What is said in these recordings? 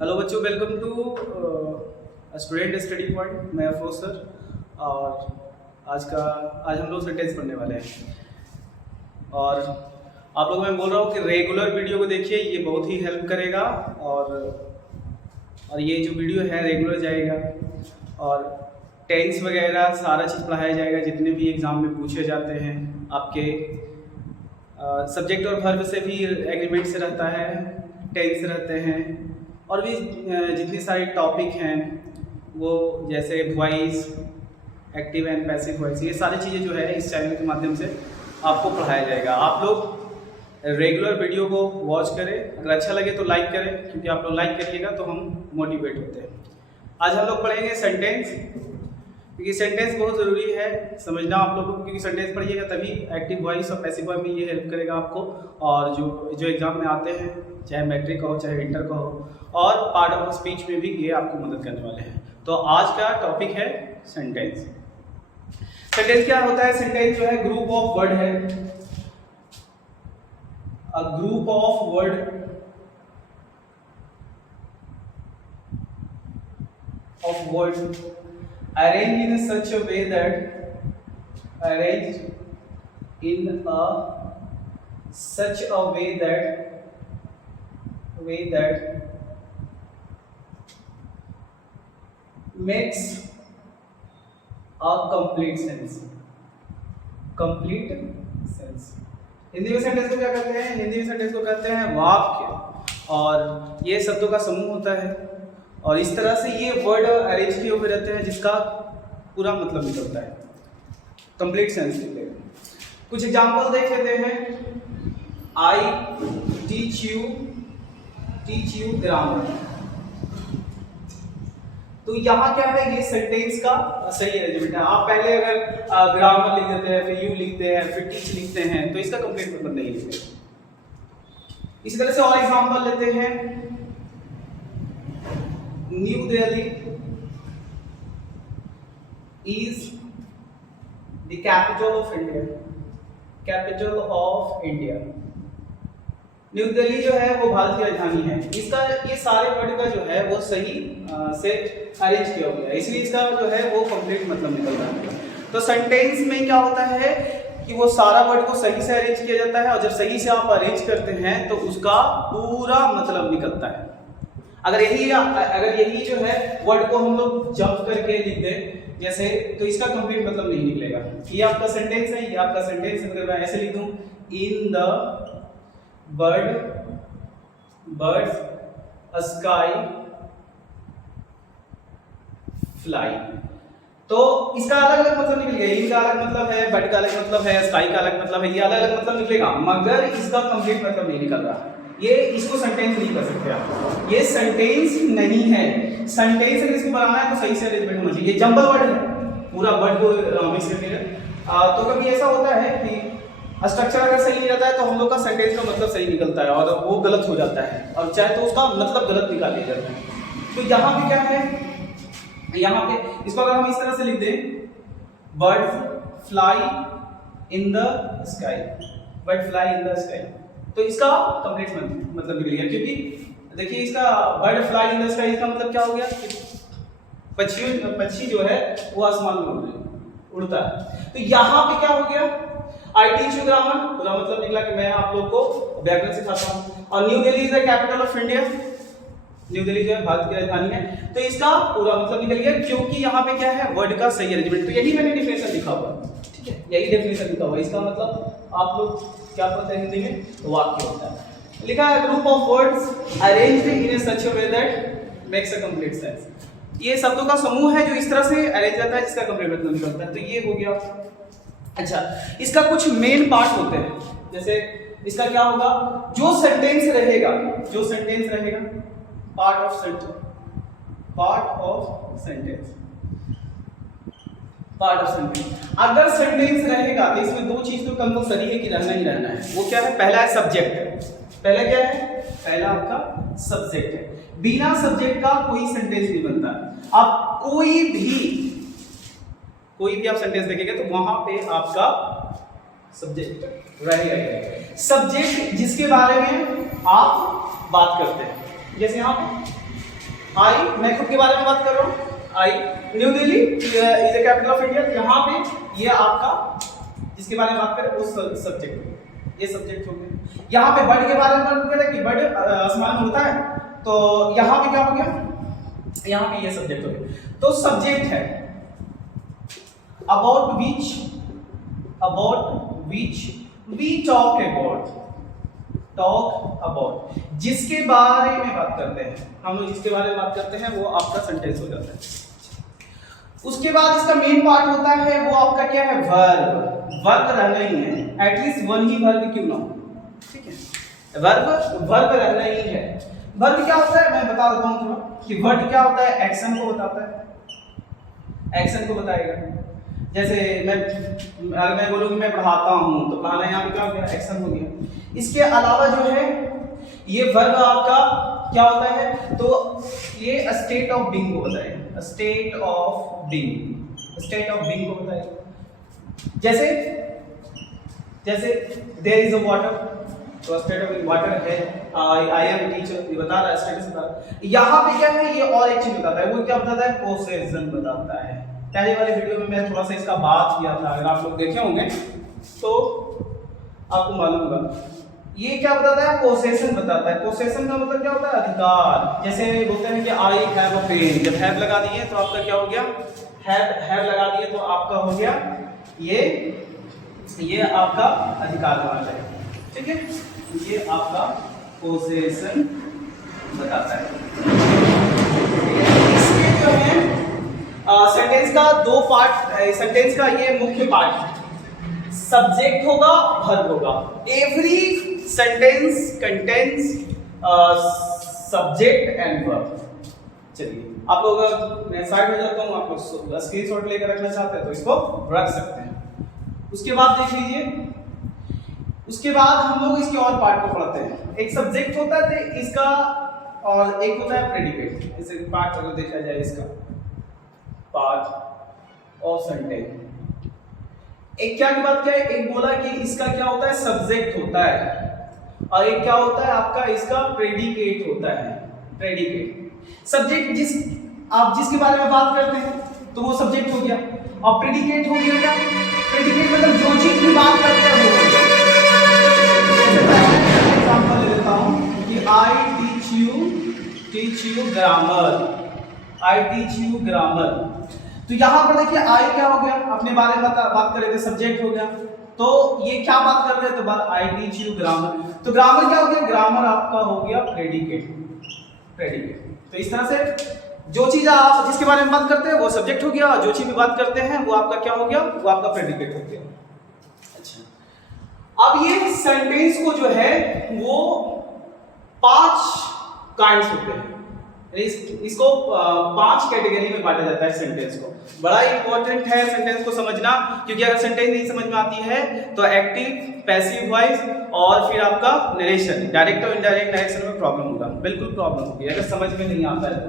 Hello बच्चों, welcome to student study point. मैं Afroz sir और आज हम लोग सेंटेंस पढ़ने वाले हैं। और आप लोगों को मैं बोल रहा हूँ कि रेगुलर वीडियो को देखिए, ये बहुत ही हेल्प करेगा। और ये जो वीडियो है रेगुलर जाएगा और टेंस वगैरह सारा चीज़ पढ़ाया जाएगा, जितने भी एग्ज़ाम में पूछे जाते हैं। आपके सब्जेक्ट और वर्ब से भी एग्रीमेंट से रहता है, टेंस रहते हैं, और भी जितने सारे टॉपिक हैं वो जैसे voice, active and passive voice, ये सारी चीज़ें जो है इस चैनल के माध्यम से आपको पढ़ाया जाएगा। आप लोग रेगुलर वीडियो को वॉच करें, अगर अच्छा लगे तो लाइक करें, क्योंकि आप लोग लाइक करिएगा तो हम मोटिवेट होते हैं। आज हम लोग पढ़ेंगे सेंटेंस, क्योंकि सेंटेंस बहुत ज़रूरी है समझना आप लोगों को, क्योंकि सेंटेंस पढ़िएगा तभी एक्टिव वॉइस और पैसिव वॉइस में ये हेल्प करेगा आपको। और जो एग्ज़ाम में आते हैं, चाहे मैट्रिक का हो चाहे इंटर का हो, और पार्ट ऑफ स्पीच में भी ये आपको मदद करने वाले हैं। तो आज का टॉपिक है सेंटेंस। सेंटेंस क्या होता है? सेंटेंस जो है ग्रुप ऑफ वर्ड है, a group of word arranged in such a way that makes a complete sense। Hindi में सेंटेंस को क्या कहते हैं? हिंदी में सेंटेंस को कहते हैं वाक्य, और ये शब्दों का समूह होता है, और इस तरह से ये वर्ड अरेंज किए हुए रहते हैं जिसका पूरा मतलब निकलता है, कंप्लीट सेंस निकलेगा। कुछ एग्जांपल देख लेते हैं। I teach you grammar. तो यहाँ क्या है, ये सेंटेंस का सही अरेंजमेंट है। आप पहले अगर ग्रामर लिख देते हैं, फिर यू लिखते हैं, फिर टीच लिखते हैं, तो इसका कंप्लीट मतलब नहीं लिखते। इसी तरह से और एग्जांपल लेते हैं। New Delhi is the capital of India. New Delhi जो है वो भारत की राजधानी है। इसका ये सारे वर्ड का जो है वो सही से अरेंज किया गया है, इसलिए इसका जो है वो कंप्लीट मतलब निकल रहा है। तो सेंटेंस में क्या होता है कि वो सारा वर्ड को सही से अरेंज किया जाता है, और जब सही से आप अरेंज करते हैं तो उसका पूरा मतलब निकलता है। अगर यही जो है वर्ड को हम लोग जंप करके लिख दें जैसे, तो इसका कंप्लीट मतलब नहीं निकलेगा। ये आपका सेंटेंस है, ये आपका सेंटेंस है। अगर मैं ऐसे लिख दूं, in the birds sky fly, तो इसका अलग अलग मतलब निकल गया। इनका अलग मतलब है, बर्ड का अलग मतलब है, स्काई का अलग मतलब है, ये अलग अलग मतलब निकलेगा, मगर इसका कंप्लीट मतलब नहीं निकल रहा। ये इसको सेंटेंस नहीं कर सकते आप, ये सेंटेंस नहीं है। सेंटेंस अगर इसको बनाना है तो सही से अरेंजमेंट होना चाहिए। ये जंबल वर्ड है, पूरा वर्ड को मिक्स करके तो कभी ऐसा होता है कि स्ट्रक्चर अगर सही नहीं रहता है तो हम लोग का सेंटेंस का मतलब सही निकलता है और वो गलत हो जाता है, और चाहे तो उसका मतलब गलत निकाल लिया जाता है। तो यहाँ पे क्या है, यहाँ पे इसको अगर हम इस तरह से लिख दें, birds fly in the sky, तो इसका कंप्लीट मतलब निकल गया। क्योंकि देखिए, इसका bird fly in the sky, इसका मतलब क्या हो गया? पक्षी जो है वो आसमान में उड़ता है। तो यहाँ पे क्या हो गया? आई टीच यू ग्रामर, पूरा मतलब निकला कि मैं आप लोग को व्याकरण सिखाता हूँ। और new Delhi is the capital of India, new Delhi जो है भारत की राजधानी है, तो इसका पूरा मतलब निकल गया, क्योंकि यहाँ पे क्या है, वर्ड का सही अरेंजमेंट। तो यही मैंने डेफिनेशन लिखा हुआ, ठीक है, यही डेफिनेशन लिखा हुआ। इसका मतलब आप लोग क्या पढ़ते हैं हिंदी में, तो वाक्य होता है। लिखा है group of words arranged in such a way that makes a complete sense. ये शब्दों का समूह है जो इस तरह से अरेंज रहता है जिसका कंप्लीट मतलब निकलता है। तो ये हो गया। अच्छा, इसका कुछ मेन पार्ट होते हैं। जैसे इसका क्या होगा, जो सेंटेंस रहेगा, पार्ट ऑफ सेंटेंस। अगर सेंटेंस रहेगा तो इसमें दो चीज तो कंपल्सरी है कि रहना ही रहना है। वो क्या है? पहला है सब्जेक्ट। पहला आपका सब्जेक्ट है। बिना सब्जेक्ट का कोई सेंटेंस नहीं बनता। आप कोई भी आप सेंटेंस देखेंगे तो वहां पे आपका सब्जेक्ट रहेगा। सब्जेक्ट जिसके बारे में आप बात करते हैं, जैसे यहाँ पे आई, मैं खुद के बारे में बात कर रहा हूँ। I, New Delhi is the capital of India. यहाँ पे ये आपका जिसके बारे में बात करें वो सब्जेक्ट, ये सब्जेक्ट हो गया। यहाँ पे बर्ड के बारे में बात करें कि बर्ड आसमान में उड़ता है, तो यहाँ पे क्या हो गया, यहाँ पे ये सब्जेक्ट हो गया। तो सब्जेक्ट है about which we talk about, जिसके बारे में बात करते हैं हम लोग, जिसके बारे में बात करते हैं वो आपका सेंटेंस हो जाता है। उसके बाद इसका मेन पार्ट होता है वो आपका क्या है, वर्ब रहना ही है, एटलीस्ट वन ही वर्ब क्यों ना हो, ठीक है। वर्ब रहना ही है। वर्ब क्या होता है मैं बता देता हूँ थोड़ा कि वर्ब क्या होता है, एक्शन को बताता है, एक्शन को बताएगा। जैसे अगर मैं बोलूँ कि मैं पढ़ाता हूँ तो पढ़ाना यहाँ पे क्या हो गया, एक्शन हो गया। इसके अलावा जो है ये वर्ब आपका क्या होता है, तो ये स्टेट ऑफ बीइंग को बताएगा, स्टेट ऑफ बीइंग को बताएगा। जैसे देयर इज अ वाटर, तो स्टेट ऑफ वाटर है, आई एम टीचर, ये बता रहा है, स्टेटस बता रहा है। यहाँ पे क्या है, ये और एक चीज बताता है, वो क्या बताता है, पोसेशन बताता है। पहले वाले वीडियो में मैं थोड़ा सा इसका बात किया था, अगर आप लोग देखे होंगे तो आपको मालूम होगा। ये क्या बताता है, पोसेशन बताता है। पोसेशन का मतलब क्या होता है, अधिकार। जैसे बोलते हैं कि आई हैव अ पेन, जब हैव लगा दिए तो आपका क्या हो गया, हैव लगा दिए तो आपका हो गया ये आपका अधिकार माना जाएगा, ठीक है। ये आपका पोसेशन बताता है। इसके जो है सेंटेंस का दो पार्ट, सेंटेंस का ये मुख्य पार्ट है, सब्जेक्ट होगा, वर्ब होगा। Every sentence contains subject and verb. चलिए आप लोग, मैं साइड में जाता हूँ, आप लोग स्क्रीनशॉट लेकर रखना चाहते हैं तो इसको रख सकते हैं। उसके बाद देख लीजिए, उसके बाद हम लोग इसके और पार्ट को पढ़ते हैं। एक सब्जेक्ट होता है इसका, और एक होता है प्रेडिकेट। इसे पार्ट अगर देखा जाए, इसका पार्ट ऑफ सेंटेंस। एक क्या की बात क्या है, एक बोला कि इसका क्या होता है, सब्जेक्ट होता है, और एक क्या होता है आपका, इसका प्रेडिकेट होता है। प्रेडिकेट सब्जेक्ट जिसके बारे में बात करते हैं तो वो सब्जेक्ट हो गया, और प्रेडिकेट हो गया क्या, प्रेडिकेट मतलब जो चीज की बात करते हैं वो हो गया। एग्जांपल ले लेता हूं कि I teach you grammar, I teach you grammar. तो यहां पर देखिए आई क्या हो गया, अपने बारे में बात कर रहे थे, सब्जेक्ट हो गया। तो ये क्या बात कर रहे थे, बात आई टीच यू ग्रामर। तो ग्रामर क्या हो गया, ग्रामर आपका हो गया प्रेडिकेट। तो इस तरह से जो चीज आप जिसके बारे में बात करते हैं वो सब्जेक्ट हो गया, और जो चीज में बात करते हैं वो आपका क्या हो गया, वो आपका प्रेडिकेट हो गया। अच्छा, अब ये सेंटेंस को जो है वो 5 काइंड्स होते हैं, इसको 5 कैटेगरी में बांटा जाता है सेंटेंस को। बड़ा इंपॉर्टेंट है सेंटेंस को समझना, क्योंकि अगर सेंटेंस नहीं समझ में आती है तो एक्टिव, पैसिव वॉइस और फिर आपका नरेशन, डायरेक्ट और इनडायरेक्ट डायरेक्शन में प्रॉब्लम होगा, बिल्कुल प्रॉब्लम होगी अगर समझ में नहीं आता है तो।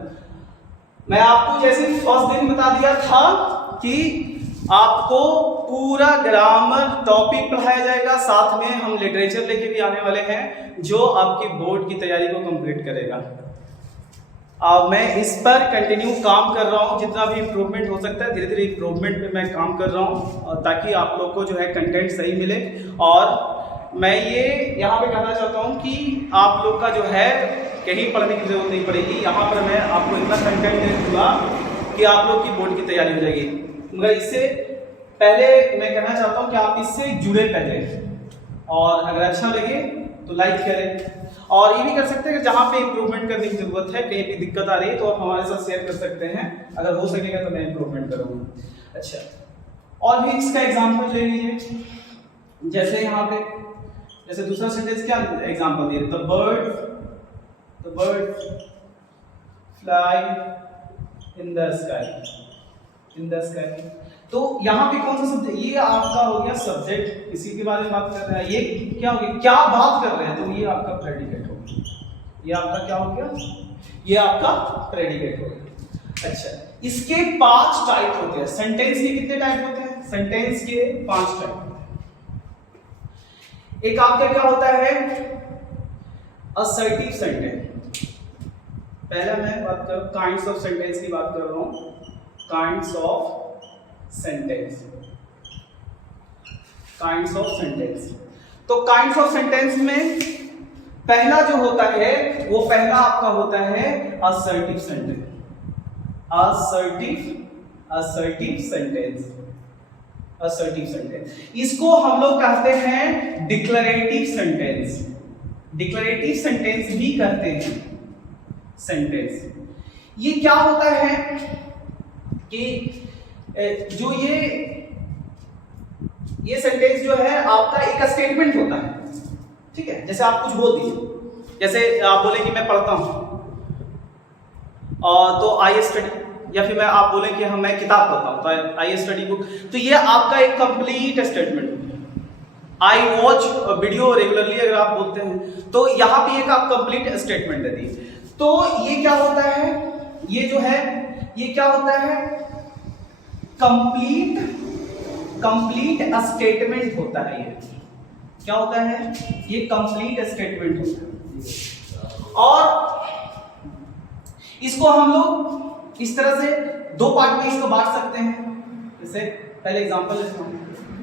मैं आपको जैसे फर्स्ट दिन बता दिया था कि आपको पूरा ग्रामर टॉपिक पढ़ाया जाएगा, साथ में हम लिटरेचर लेके भी आने वाले हैं जो आपकी बोर्ड की तैयारी को कंप्लीट करेगा। मैं इस पर कंटिन्यू काम कर रहा हूँ, जितना भी इम्प्रूवमेंट हो सकता है धीरे धीरे इम्प्रूवमेंट पे मैं काम कर रहा हूँ, ताकि आप लोग को जो है कंटेंट सही मिले। और मैं ये यहाँ पे कहना चाहता हूँ कि आप लोग का जो है कहीं पढ़ने की जरूरत नहीं पड़ेगी, यहाँ पर मैं आपको इतना कंटेंट दे दूँगा कि आप लोग की बोर्ड की तैयारी हो जाएगी। मगर इससे पहले मैं कहना चाहता हूँ कि आप इससे जुड़े पहले, और अगर अच्छा लगे तो लाइक करें, और ये भी कर सकते हैं कि जहाँ पे इम्प्रूवमेंट करने की जरूरत है, कहीं भी दिक्कत आ रही है तो आप हमारे साथ शेयर कर सकते हैं, अगर हो सकेगा तो मैं इम्प्रूवमेंट करूँगा। अच्छा, और भी इसका एग्जाम्पल ले लीजिए, जैसे यहाँ पे जैसे दूसरा सेंटेंस क्या एग्जाम्पल दिए, the bird fly in the sky. तो यहाँ पे कौन सा सब्जेक्ट, ये आपका हो गया सब्जेक्ट, इसी के बारे में बात कर रहे हैं। ये क्या हो गया, क्या बात कर रहे हैं, तो ये आपका प्रेडिकेट हो गया। ये आपका क्या हो गया, ये आपका प्रेडिकेट हो गया। अच्छा, इसके 5 टाइप होते हैं। सेंटेंस के कितने टाइप होते हैं, सेंटेंस के 5 टाइप होते हैं। एक आपका क्या होता है, असर्टिव सेंटेंस। पहला मैं बात कर काइंड्स ऑफ सेंटेंस की बात कर रहा हूँ। Kinds of sentence, kinds of sentence. तो काइंड्स ऑफ सेंटेंस में पहला जो होता है वो पहला आपका होता है assertive sentence. Assertive sentence, assertive sentence. इसको हम लोग कहते हैं डिक्लरेटिव सेंटेंस। डिक्लरेटिव सेंटेंस भी कहते हैं सेंटेंस। ये क्या होता है कि जो ये सेंटेंस जो है आपका एक स्टेटमेंट होता है, ठीक है। जैसे आप कुछ बोल दीजिए, जैसे आप बोले कि मैं पढ़ता हूं तो आई स्टडी, या फिर आप बोले कि मैं किताब पढ़ता हूं तो आई स्टडी बुक। तो ये आपका एक कंप्लीट स्टेटमेंट है। आई वॉच वीडियो रेगुलरली अगर आप बोलते हैं तो यहां पे एक आप कंप्लीट स्टेटमेंट दे दिए। तो ये क्या होता है, ये जो है ये क्या होता है, कंप्लीट स्टेटमेंट होता है। ये क्या होता है, ये कंप्लीट स्टेटमेंट होता है। और इसको हम लोग इस तरह से दो पार्ट में इसको बांट सकते हैं। जैसे पहले एग्जांपल लेते हैं,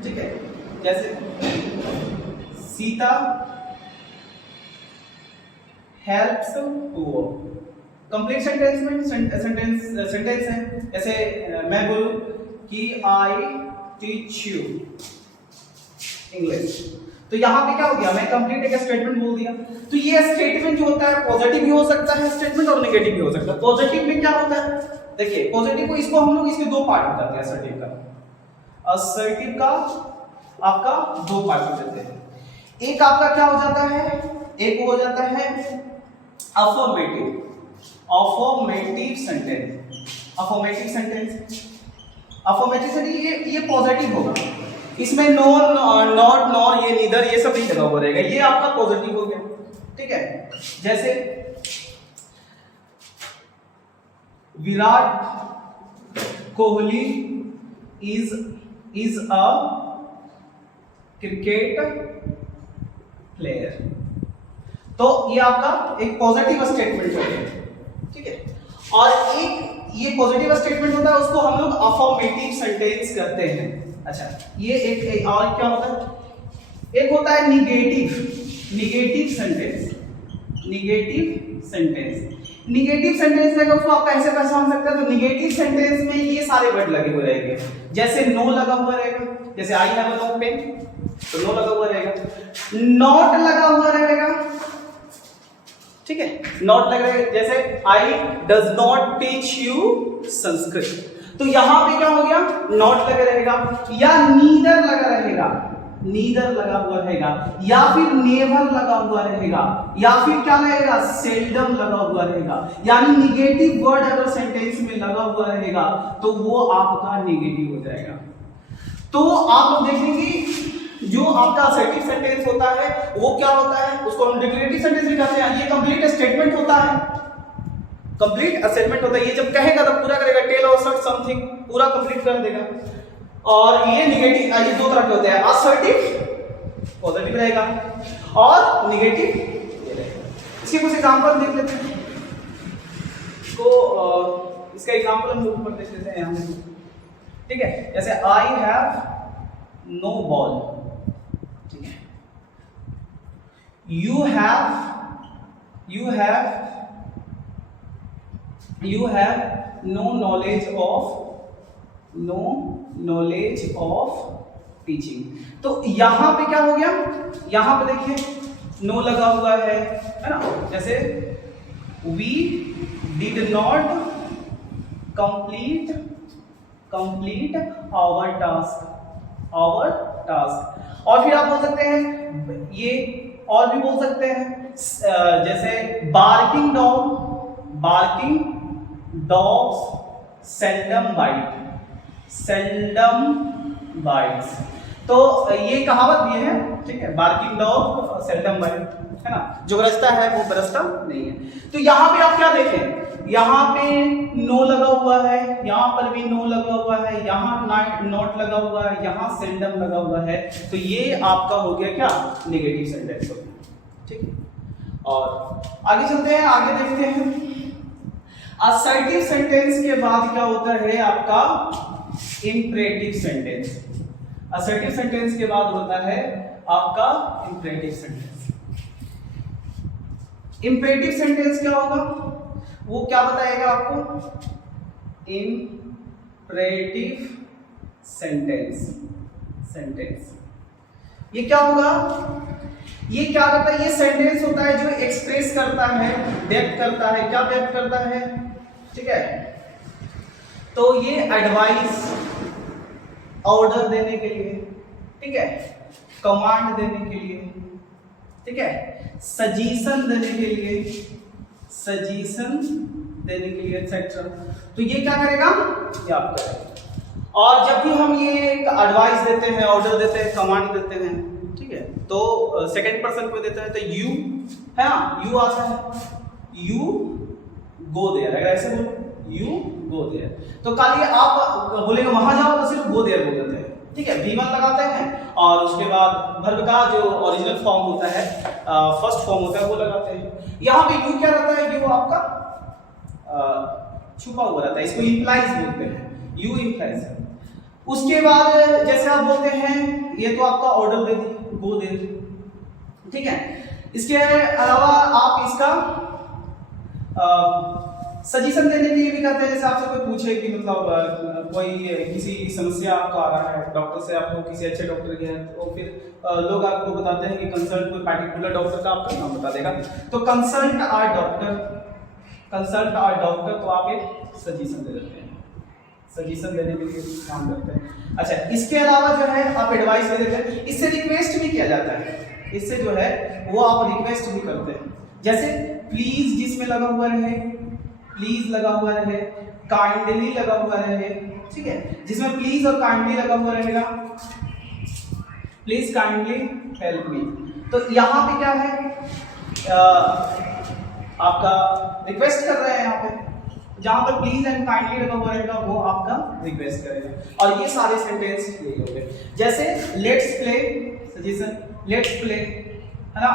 ठीक है। जैसे Sita helps poor, complete sentence है। जैसे मैं बोलूं कि आई टीच यू इंग्लिश, तो यहां पे क्या हो गया, मैं कंप्लीट एक स्टेटमेंट बोल दिया। तो ये स्टेटमेंट जो होता है पॉजिटिव भी हो सकता है स्टेटमेंट, और नेगेटिव भी हो सकता है। पॉजिटिव में क्या होता है, देखिए पॉजिटिव को इसको हम लोग इसके दो पार्ट हो जाते हैं। असर्टिव का आपका दो पार्ट हो जाते हैं। एक आपका क्या हो जाता है, एक हो जाता है अफर्मेटिव सेंटेंस। ये पॉजिटिव होगा, इसमें नॉट, नॉर, ये नीदर, ये सब नहीं लगा हुआ रहेगा। ये आपका पॉजिटिव हो गया, ठीक है। जैसे Virat Kohli is a cricket player, तो ये आपका एक पॉजिटिव स्टेटमेंट हो गया, ठीक है। और एक ये पॉजिटिव स्टेटमेंट होता है, उसको हम लोग अफर्मेटिव सेंटेंस कहते हैं। अच्छा, ये एक और क्या होता है, एक होता है निगेटिव सेंटेंस रहेगा, उसको आप कैसे पहचान सकते हैं। तो निगेटिव सेंटेंस में ये सारे वर्ड लगे हुए रहेंगे। जैसे नो लगा हुआ रहेगा, जैसे I have a no pen, तो नो लगा हुआ रहेगा। नॉट लगा हुआ रहेगा, ठीक है, नॉट लग रहा है। जैसे I does not teach you Sanskrit, तो यहां पे क्या हो गया, नॉट लगा रहेगा। या नीदर लगा रहेगा, नीदर लगा हुआ रहेगा, या फिर नेवर लगा हुआ रहेगा, या फिर क्या रहेगा, सेल्डम लगा हुआ रहेगा। यानी निगेटिव वर्ड अगर सेंटेंस में लगा हुआ रहेगा तो वो आपका नेगेटिव हो जाएगा। तो आप लोग देखेंगे जो आपका असर्टिव सेंटेंस होता है वो क्या होता है, उसको हम डिक्लेरेटिव सेंटेंस भी कहते हैं। ये कंप्लीट स्टेटमेंट होता है, कंप्लीट स्टेटमेंट होता है। ये जब कहेगा तब पूरा करेगा, टेल और सर्ट समथिंग पूरा कंप्लीट कर देगा। और ये निगेटिव, ये दो तरह के होते हैं, असर्टिव पॉजिटिव रहेगा और निगेटिव ये रहेगा। इसके कुछ एग्जांपल देख लेते हैं। तो इसका एग्जांपल हम ऊपर देख लेते हैं यहां, ठीक है। जैसे आई हैव नो बॉल, ठीक है। you have no knowledge of teaching। तो यहां पे क्या हो गया, यहां पे देखिए नो लगा हुआ है ना। जैसे we did not complete our task। और फिर आप बोल सकते हैं, ये और भी बोल सकते हैं, जैसे barking dogs seldom bites। तो ये कहावत भी है, ठीक है, barking dog seldom bite, है ना, जो बरसता है वो बरसता नहीं है। तो यहाँ पे आप क्या देखें, यहाँ पे नो लगा हुआ है, यहाँ पर भी नो लगा हुआ है, यहाँ नॉट लगा हुआ है, यहाँ सेल्डम लगा हुआ है। तो ये आपका हो गया क्या, नेगेटिव सेंटेंस हो गया, ठीक है। और आगे चलते हैं, आगे देखते हैं। असर्टिव सेंटेंस के बाद क्या होता है आपका इंपरेटिव सेंटेंस। असर्टिव सेंटेंस के बाद होता है आपका इंपरेटिव सेंटेंस। इंपरेटिव सेंटेंस क्या होगा वो क्या बताएगा आपको? इंपरेटिव सेंटेंस ये क्या होगा? ये क्या करता है? ये सेंटेंस होता है जो एक्सप्रेस करता है, व्यक्त करता है। क्या व्यक्त करता है? ठीक है, तो ये एडवाइस, ऑर्डर देने के लिए, ठीक है, कमांड देने के लिए, ठीक है, सजेशन देने के लिए, एक्सेट्रा। तो ये क्या करेगा? ये आप करेगा। और जब भी हम ये एडवाइस देते हैं, ऑर्डर देते हैं, कमांड देते हैं, ठीक है, तो सेकंड पर्सन को देते हैं तो यू है ना, यू आता है, यू गो देयर। अगर ऐसे बोलो यू गो देयर, तो खाली आप बोलेंगे वहां जाओ तो सिर्फ गो देयर बोल देते हैं, ठीक है, V1 लगाते हैं और उसके बाद वर्ब का जो ओरिजिनल फॉर्म होता है, फर्स्ट फॉर्म होता है वो लगाते हैं। यहाँ पे यू क्या रहता है? यू आपका छुपा हुआ रहता है, इसको इंप्लाइज बोलते हैं, यू इंप्लाइज। उसके बाद जैसे आप बोलते हैं ये तो आपका ऑर्डर दे दी, गो दे, ठीक है। इसके अलावा आप इसका सजेशन देने के लिए भी कहते हैं। जैसे आपसे कोई पूछे कि मतलब कोई किसी समस्या आपको आ रहा है, डॉक्टर से आपको किसी अच्छे डॉक्टर के हैं, तो फिर लोग आपको बताते हैं कि कंसल्ट कोई पर्टिकुलर डॉक्टर का आपका नाम बता देगा, तो कंसल्ट आवर डॉक्टर, तो आप एक सजेशन दे देते हैं, सजेशन देने के लिए काम करते हैं। अच्छा, इसके अलावा जो है आप एडवाइस दे देते हैं। इससे रिक्वेस्ट भी किया जाता है, इससे जो है वो आप रिक्वेस्ट भी करते हैं। जैसे प्लीज जिसमें लगा हुआ रहे, प्लीज लगा हुआ रहे, काइंडली लगा हुआ रहे, ठीक है, जिसमें प्लीज और काइंडली लगा हुआ रहेगा, प्लीज काइंडली हेल्प मी, तो यहां पे क्या है, आपका रिक्वेस्ट कर रहे हैं। यहाँ पे जहां पर प्लीज एंड काइंडली लगा हुआ रहेगा वो आपका रिक्वेस्ट करेगा। और ये सारे सेंटेंस यही हो गए। जैसे let's play, suggestion, let's play, है ना,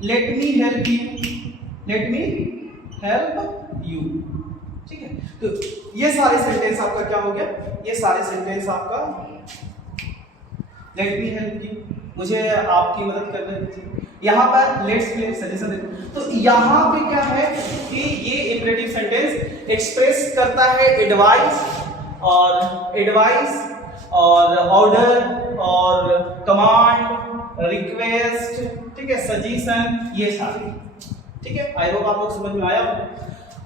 लेट मी हेल्प यू, ठीक है। तो ये सारे सेंटेंस आपका क्या हो गया? ये सारे सेंटेंस आपका लेट मी हेल्प यू, मुझे आपकी मदद करने दीजिए। यहाँ पर लेट्स प्ले, सजेशन दे, तो यहाँ पे क्या है कि ये इंपरेटिव सेंटेंस एक्सप्रेस करता है एडवाइस और ऑर्डर और कमांड, रिक्वेस्ट, ठीक है, सजेशन, ये सारे, ठीक है। आई होप आप लोग समझ में आया।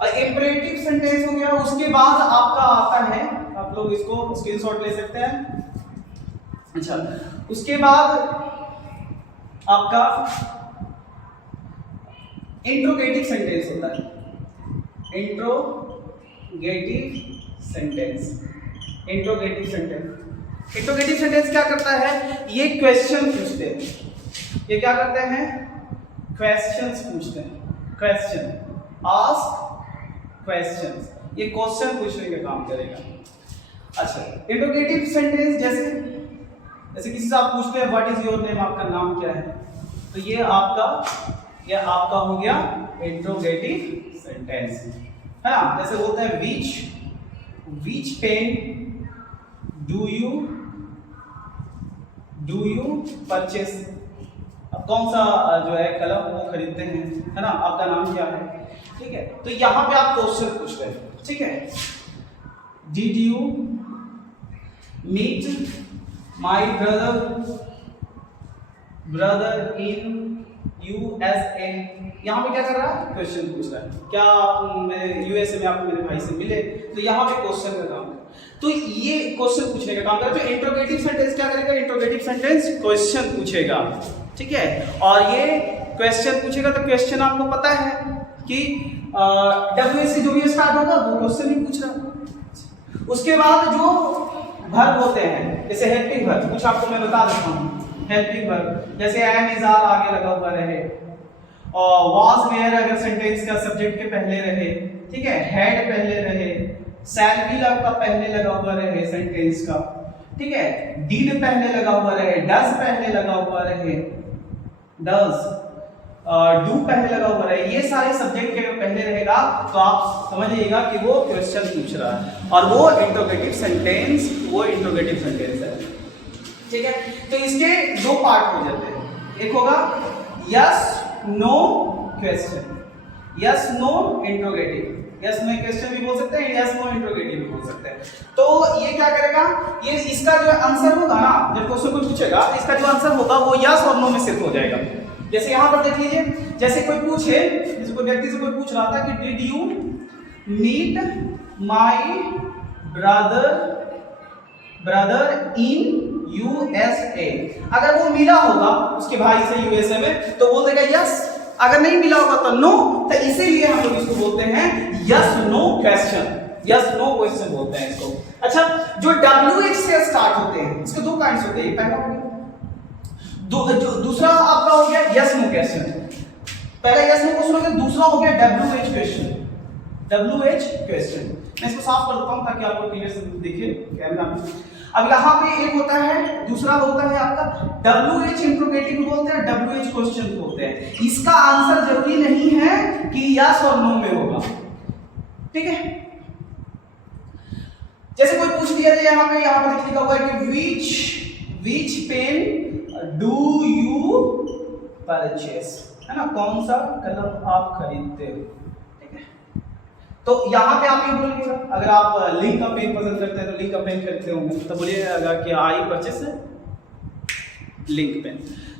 और इंपरेटिव सेंटेंस हो गया, उसके बाद आपका आता है, आप लोग इसको स्क्रीनशॉट ले सकते हैं। अच्छा, उसके बाद आपका इंट्रोगेटिव सेंटेंस होता है। इंट्रोगेटिव सेंटेंस क्या करता है? ये क्वेश्चन पूछते हैं। ये क्या करते हैं? क्वेश्चंस पूछते हैं। क्वेश्चन, आस्क क्वेश्चंस, ये क्वेश्चन पूछने का काम करेगा। अच्छा, इंट्रोगेटिव सेंटेंस जैसे किसी से आप पूछते हैं व्हाट इज योर नेम, आपका नाम क्या है, तो ये आपका हो गया इंट्रोगेटिव सेंटेंस, है ना। जैसे बोलते हैं विच पेन डू यू परचेस, अब कौन सा जो है कलम वो खरीदते हैं, है ना, आपका नाम क्या है, ठीक है। तो यहां पे आप क्वेश्चन पूछ रहे हैं, ठीक है। Did you meet my brother in USA, यहाँ पे क्या कर रहा है? क्वेश्चन पूछ रहा है, क्या आप USA में आप मेरे भाई से मिले, तो यहाँ पे क्वेश्चन का काम है। तो ये क्वेश्चन पूछने का काम करेगा। तो इंट्रोगेटिव सेंटेंस क्या करेगा? इंट्रोगेटिव सेंटेंस क्वेश्चन पूछेगा, ठीक है। और ये क्वेश्चन पूछेगा तो क्वेश्चन आपको पता है कि WH से जो भी स्टार्ट होगा वो क्वेश्चन ही पूछ रहा। उसके बाद जो वर्ब होते हैं, जैसे हेल्पिंग वर्ब, कुछ आपको मैं बता देता हूँ। हेल्पिंग वर्ब जैसे एम, इज, आर आगे लगा हुआ रहे, और वाज, वेयर अगर सेंटेंस का सब्जेक्ट के पहले रहे, ठीक है, हेड पहले रहे, शैल बी आपका पहले लगा हुआ रहे सेंटेंस का, ठीक है, डिड पहले लगा हुआ रहे, डज पहले लगा हुआ रहे, डज, डू पहले लगा हुआ है, ये सारे सब्जेक्ट के अगर पहले रहेगा तो आप समझ लीजिएगा कि वो क्वेश्चन पूछ रहा है और वो इंट्रोगेटिव सेंटेंस है। ठीक है, तो इसके दो पार्ट हो जाते हैं, एक होगा yes no question, yes no interrogative, yes no question भी बोल सकते हैं, यस नो इंट्रोगेटिव भी बोल सकते हैं। तो ये क्या करेगा, ये इसका जो आंसर होगा ना, जब क्वेश्चन कोई पूछेगा तो इसका जो आंसर होगा वो यस और नो में सिर्फ हो जाएगा। जैसे यहाँ पर देख लीजिए, जैसे कोई पूछे, जैसे कोई व्यक्ति से कोई पूछ रहा था कि did you meet my brother in USA, अगर वो मिला होगा उसके भाई से यूएसए में तो बोल देगा यस, अगर नहीं मिला होगा तो नो। तो इसीलिए हम लोग इसको बोलते हैं yes no question, yes no question बोलते हैं इसको। अच्छा, जो WH से स्टार्ट होते हैं इसके दो काइंड्स होते हैं, पहला हो गया, दूसरा आपका हो गया यस नो क्वेश्चन, पहला यस नो क्वेश्चन हो गया, दूसरा हो गया WH क्वेश्चन, WH क्वेश्चन। मैं इसको साफ कर देता हूं ताकि आपको क्लियर से दिखे कैमरा में। अब यहाँ पे एक होता है, दूसरा होता है आपका WH इंट्रोगेटिव बोलते हैं, WH क्वेश्चन बोलते हैं। इसका आंसर जरूरी नहीं है कि यस और नो में होगा, ठीक है। जैसे कोई पूछ दिया जाए यहाँ पे लिखा हुआ है कि विच पेन डू यू परचेस, है ना, कौन सा कलम आप खरीदते हो, ठीक है। तो यहाँ पे आप ये बोलिएगा, अगर आप लिंक का पेन पसंद करते हैं तो लिंक का पेन खरीदते होंगे तो बोलिएगा कि आई परचेस लिंक पेन।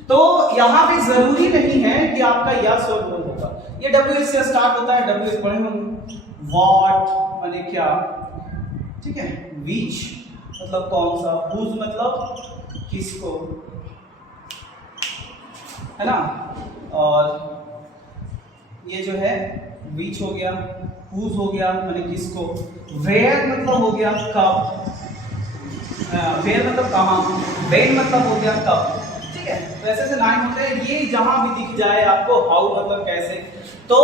तो यहाँ पे जरूरी नहीं है कि आपका यस और नो होगा, ये WH से स्टार्ट होता है, WH पढ़े होंगे, व्हाट माने क्या, ठीक है, विच मतलब कौन सा, हुज मतलब किसको, है ना, और ये जो है विच हो गया, हुज हो गया माने किसको, वेयर मतलब हो गया कब, वेयर मतलब कहाँ, वेन मतलब हो गया कब, ठीक है। तो ऐसे 9 होते हैं, ये जहां भी दिख जाए आपको हाउ मतलब कैसे, तो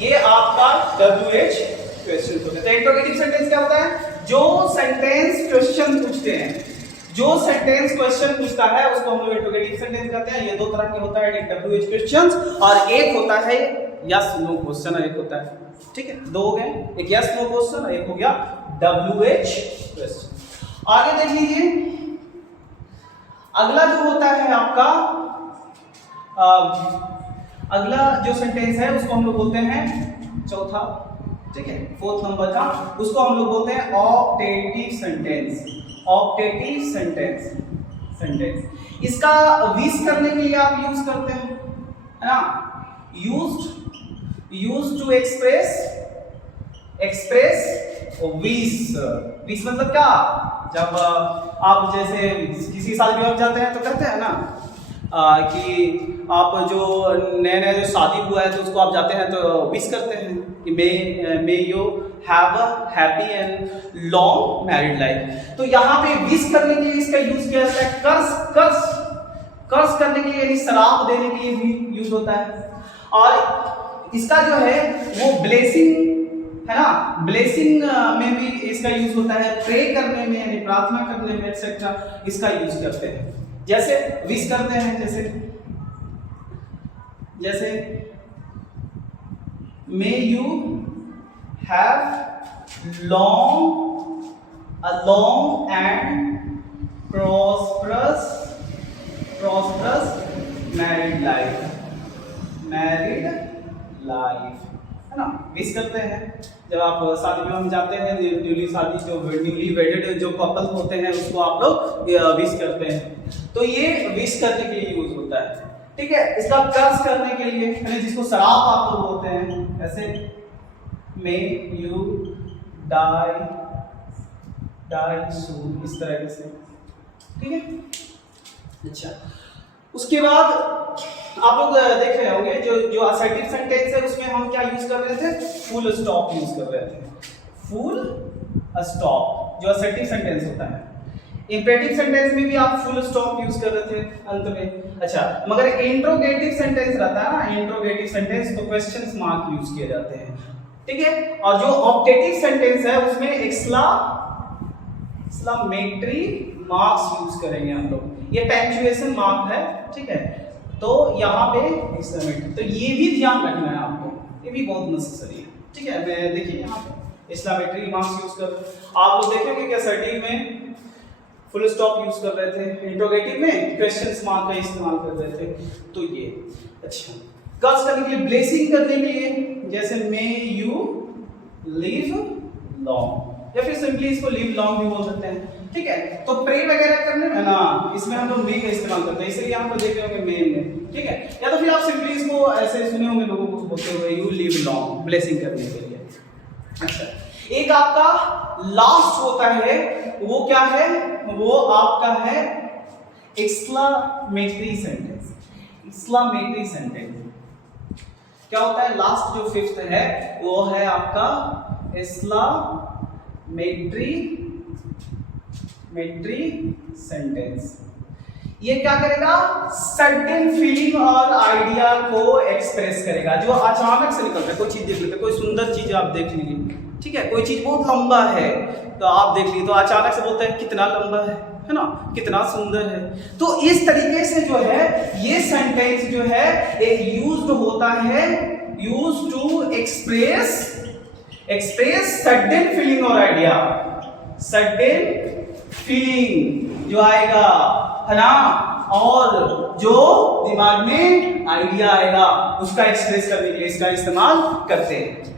ये आपका WH क्वेश्चन होता है। तो इंट्रोगेटिव सेंटेंस क्या होता है, जो सेंटेंस क्वेश्चन पूछते हैं, जो सेंटेंस क्वेश्चन पूछता है उसको हम लोग इंट्रोगेटिव सेंटेंस कहते हैं। ये दो तरह के होता है, एक WH क्वेश्चंस और एक होता है यस नो क्वेश्चन, और एक होता है, ठीक है, दो हो गए, एक यस नो क्वेश्चन और एक हो गया WH क्वेश्चन। आगे देख लीजिए, अगला जो होता है आपका अगला जो सेंटेंस है उसको हम लोग बोलते हैं चौथा, ठीक है, 4th नंबर का, उसको हम लोग बोलते हैं ऑप्टेटिव सेंटेंस, ऑप्टेटिव सेंटेंस। इसका विश करने के लिए आप यूज करते हैं, है ना, यूज्ड टू एक्सप्रेस विश मतलब क्या, जब आप जैसे किसी शादी में जाते हैं तो कहते हैं ना कि आप जो नया जो शादी हुआ है तो उसको आप जाते हैं तो विश करते हैं कि may you have a happy and long married life. तो यहाँ पे विश करने के लिए इसका यूज किया जाता है, कर्ज करने के लिए यानी श्राप देने के लिए भी यूज होता है। और इसका जो है वो ब्लेसिंग है ना, ब्लेसिंग में भी इसका यूज होता है, प्रे करने में यानी प्रार्थना करने में एक्सेट्रा इसका यूज करते हैं। जैसे विश करते हैं, जैसे may you have a long and prosperous married life, है ना, विश करते हैं। जब आप शादी विवाह में जाते हैं, न्यूली वेडेड जो कपल होते हैं उसको आप लोग विश करते हैं, तो ये विश करने के लिए यूज होता है, ठीक है। इसका कर्ज करने के लिए यानी जिसको श्राप आप लोग बोलते हैं, ऐसे मे यू डाई सून, इस तरह से, ठीक है। अच्छा, उसके बाद आप लोग देख रहे होंगे जो असर्टिव सेंटेंस है उसमें हम क्या यूज कर रहे थे, फुल स्टॉप यूज कर रहे थे, फुल स्टॉप जो असर्टिव सेंटेंस होता है। इंपेरेटिव सेंटेंस में भी आप फुल स्टॉप यूज कर रहे थे अंत में। अच्छा, मगर इंट्रोगेटिव सेंटेंस रहता है ना, इंट्रोगेटिव सेंटेंस तो क्वेश्चन मार्क यूज किए जाते हैं, ठीक है। और जो ऑप्टेटिव सेंटेंस है उसमें एक्सक्लामेटरी मार्क्स यूज करेंगे हम लोग, ये पंक्चुएशन मार्क है, ठीक है। तो यहाँ पे इस्लामेट्री, तो ये भी ध्यान रखना है आपको, ये भी बहुत नेसेसरी है। ठीक है, मैं देखिए यहाँ पे इस्लामेट्री मार्क्स यूज कर, आप लोग देखेंगे कि असर्टिव में फुल स्टॉप यूज कर रहे थे, इंट्रोगेटिव में क्वेश्चन मार्क का इस्तेमाल कर रहे थे। तो ये अच्छा कर्स करने के लिए, ब्लेसिंग करने के लिए, जैसे मे यू लिव लॉन्ग, या फिर सिंपली इसको लिव लॉन्ग भी बोल सकते हैं। ठीक है, तो प्रे वगैरह करने में ना इसमें हम लोग मे का इस्तेमाल करते हैं, इसलिए यहाँ पर देखे होंगे मे में। ठीक है, या तो फिर आप सिंपली इसको ऐसे सुने होंगे लोगों को बोलते हुए यू लिव लॉन्ग, ब्लेसिंग करने के लिए। अच्छा, एक आपका लास्ट होता है, वो क्या है, वो आपका है एक्सक्लामेटरी सेंटेंस। एक्सक्लामेटरी सेंटेंस क्या होता है, लास्ट जो फिफ्थ है वो है आपका एक्सक्लामेटरी सेंटेंस। ये क्या करेगा, सडन फीलिंग और आइडिया को एक्सप्रेस करेगा, जो अचानक से निकलता है। कोई चीज देख लेते, कोई सुंदर चीज आप देख लीजिए, ठीक है, कोई चीज बहुत लंबा है तो आप देख लीजिए, तो अचानक से बोलते हैं कितना लंबा है ना, कितना सुंदर है। तो इस तरीके से जो है ये सेंटेंस जो है एक यूज्ड होता है, used to express sudden feeling और आइडिया। सडन फीलिंग जो आएगा है ना, और जो दिमाग में आइडिया आएगा उसका एक्सप्रेस करने के लिए इसका इस्तेमाल करते हैं।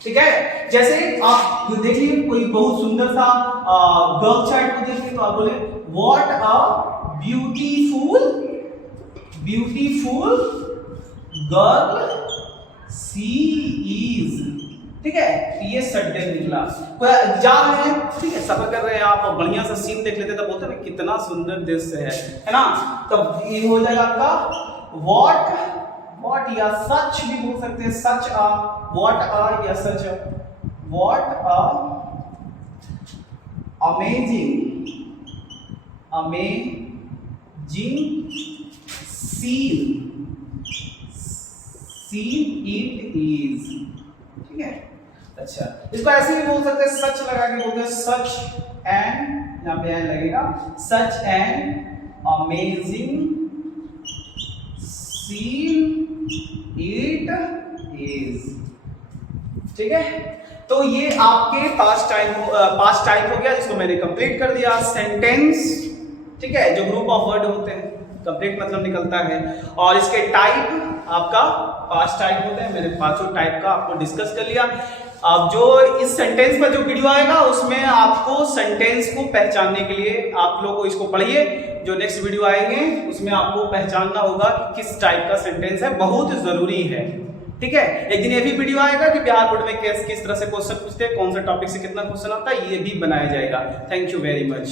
ठीक है, जैसे आप देखिए कोई बहुत सुंदर सा गर्ल चाइल्ड को देखिए, तो आप बोले what a beautiful girl she is. ठीक है, ये सडन निकला, कोई जा रहे हैं, ठीक है, सफर कर रहे हैं, आप बढ़िया सा सीन देख लेते तो बोलते हैं कितना सुंदर दृश्य है ना, तब ये हो जाएगा आपका व्हाट या सच भी बोल सकते हैं, सच आ, व्हाट आ या such, what a amazing scene it is. ठीक है, अच्छा इसको ऐसे भी बोल सकते हैं, सच लगा के बोलते हैं सच एंड, यहां पे एंड लगेगा, such and amazing scene it is. ठीक है, तो ये आपके पास्ट टाइम हो गया, जिसको मैंने कंप्लीट कर दिया। सेंटेंस, ठीक है, जो ग्रुप ऑफ वर्ड होते हैं, कंप्लीट मतलब निकलता है, और इसके टाइप आपका पास्ट टाइप होते हैं। मैंने पांचों टाइप का आपको डिस्कस कर लिया। अब जो इस सेंटेंस पर जो वीडियो आएगा उसमें आपको सेंटेंस को पहचानने के लिए आप लोगों को इसको पढ़िए, जो नेक्स्ट वीडियो आएंगे उसमें आपको पहचानना होगा कि किस टाइप का सेंटेंस है, बहुत जरूरी है। ठीक है, एक दिन ये भी वीडियो आएगा कि बिहार बोर्ड में किस तरह से क्वेश्चन पूछते हैं, कौन सा टॉपिक से कितना क्वेश्चन आता है, ये भी बनाया जाएगा। Thank you very much.